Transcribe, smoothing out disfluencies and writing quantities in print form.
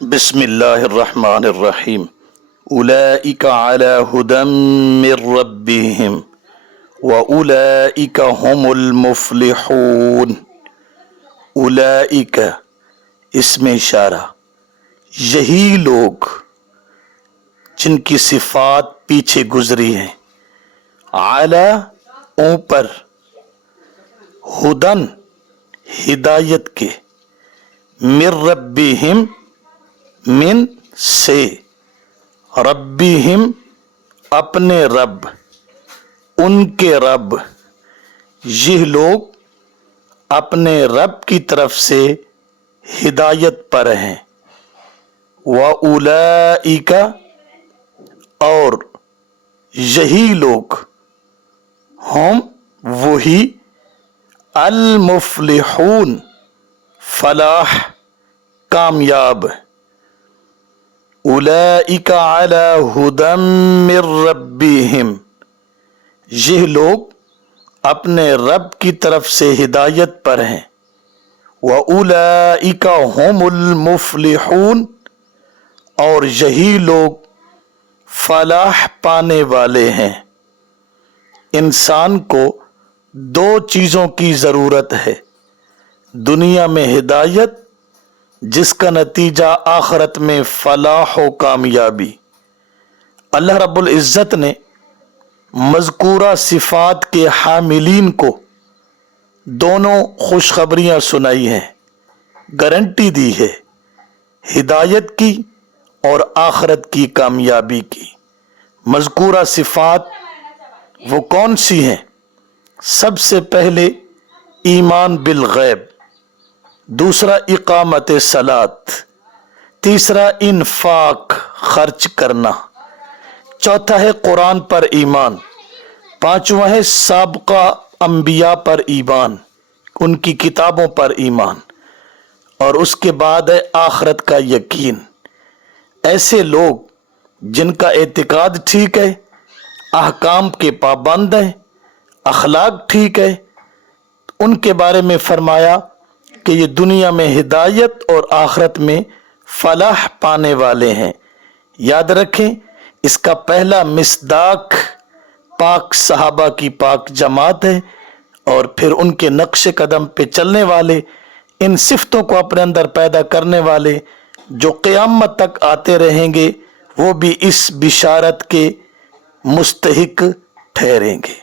بسم اللہ الرحمن الرحیم اولئک علی ھدی من ربہم واولئک ھم المفلحون۔ اولئک اس میں اشارہ، یہی لوگ جن کی صفات پیچھے گزری ہیں، علی اوپر، ھدن ہدایت کے، من ربہم من سے، ربہم اپنے رب، ان کے رب، یہ لوگ اپنے رب کی طرف سے ہدایت پر ہیں۔ وَأُولَئِكَ اور یہی لوگ، ہم وہی، المفلحون فلاح کامیاب، اولئک علی ھدی من ربہم یہ لوگ اپنے رب کی طرف سے ہدایت پر ہیں، وَأُولَئِكَ هُمُ الْمُفْلِحُونَ اور یہی لوگ فلاح پانے والے ہیں۔ انسان کو دو چیزوں کی ضرورت ہے، دنیا میں ہدایت، جس کا نتیجہ آخرت میں فلاح و کامیابی۔ اللہ رب العزت نے مذکورہ صفات کے حاملین کو دونوں خوشخبریاں سنائی ہیں، گارنٹی دی ہے، ہدایت کی اور آخرت کی کامیابی کی۔ مذکورہ صفات وہ کون سی ہیں؟ سب سے پہلے ایمان بالغیب، دوسرا اقامت صلاۃ، تیسرا انفاق خرچ کرنا، چوتھا ہے قرآن پر ایمان، پانچواں ہے سابقہ انبیاء پر ایمان، ان کی کتابوں پر ایمان، اور اس کے بعد ہے آخرت کا یقین۔ ایسے لوگ جن کا اعتقاد ٹھیک ہے، احکام کے پابند ہیں، اخلاق ٹھیک ہے، ان کے بارے میں فرمایا کہ یہ دنیا میں ہدایت اور آخرت میں فلاح پانے والے ہیں۔ یاد رکھیں، اس کا پہلا مصداق پاک صحابہ کی پاک جماعت ہے، اور پھر ان کے نقش قدم پہ چلنے والے، ان صفتوں کو اپنے اندر پیدا کرنے والے جو قیامت تک آتے رہیں گے، وہ بھی اس بشارت کے مستحق ٹھہریں گے۔